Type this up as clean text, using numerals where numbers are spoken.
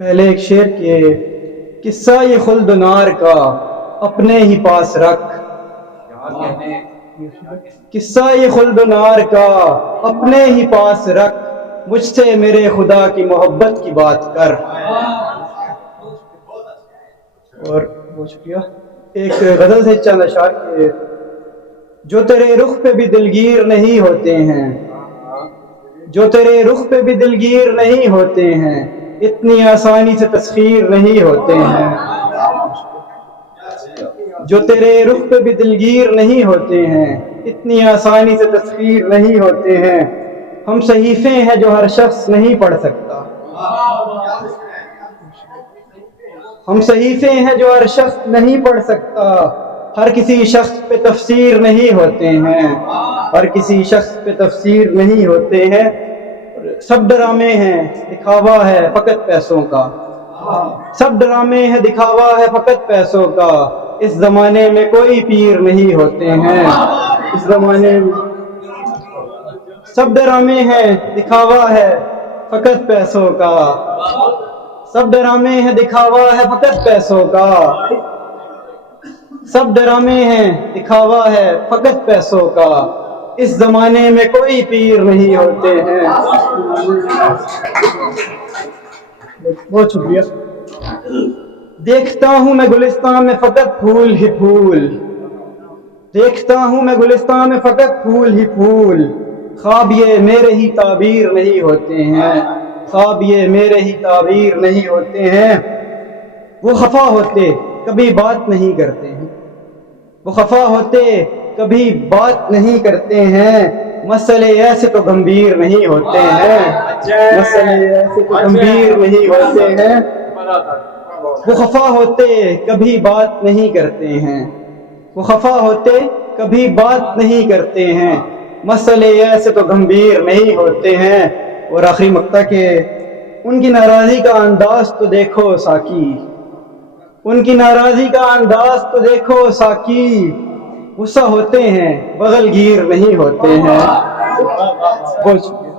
پہلے ایک شعر کے قصہ یہ خلد و نار کا اپنے ہی پاس رکھ، قصہ یہ خلد و نار کا اپنے ہی پاس رکھ، مجھ سے میرے خدا کی محبت کی بات کر۔ اور بہت شکریہ۔ ایک غزل سے چند اشعار کے، جو تیرے رخ پہ بھی دلگیر نہیں ہوتے ہیں، جو تیرے رخ پہ بھی دلگیر نہیں ہوتے ہیں، اتنی آسانی سے تسخیر نہیں ہوتے ہیں، جو تیرے رخ پہ بھی دلگیر نہیں ہوتے ہیں، اتنی آسانی سے تسخیر نہیں ہوتے ہیں، ہم صحیفے ہیں جو ہر شخص نہیں پڑھ سکتا، ہم صحیفے ہیں جو ہر شخص نہیں پڑھ سکتا، ہر کسی شخص پہ تفسیر نہیں ہوتے ہیں، ہر کسی شخص پہ تفسیر نہیں ہوتے ہیں، سب ڈرامے ہیں دکھاوا ہے فقط پیسوں کا، سب ڈرامے ہیں دکھاوا ہے فقط پیسوں کا، اس زمانے میں کوئی پیر نہیں ہوتے ہیں، اس زمانے میں سب ڈرامے ہیں دکھاوا ہے فقط پیسوں کا، سب ڈرامے ہیں دکھاوا ہے فقط پیسوں کا، سب ڈرامے ہیں دکھاوا ہے فقط پیسوں کا، اس زمانے میں کوئی پیر نہیں ہوتے ہیں۔ بہت شکریہ۔ دیکھتا ہوں میں گلستان میں فقط پھول ہی پھول، دیکھتا ہوں میں گلستان میں فقط پھول ہی پھول، خواب یہ میرے ہی تعبیر نہیں ہوتے ہیں، خواب یہ میرے ہی تعبیر نہیں ہوتے ہیں، وہ خفا ہوتے کبھی بات نہیں کرتے ہیں، وہ خفا ہوتے کبھی بات نہیں کرتے ہیں، مسئلے ایسے تو گمبھیر نہیں ہوتے ہیں، مسئلے ایسے تو گمبھیر نہیں ہوتے ہیں، وہ خفا ہوتے کبھی بات نہیں کرتے ہیں، وہ خفا ہوتے کبھی بات نہیں کرتے ہیں، مسئلے ایسے تو گمبھیر نہیں ہوتے ہیں۔ اور آخری مقطع کہ ان کی ناراضی کا انداز تو دیکھو ساکی، ان کی ناراضی کا انداز تو دیکھو ساکی، غصہ ہوتے ہیں بغل گیر نہیں ہوتے ہیں۔ بہت شکریہ۔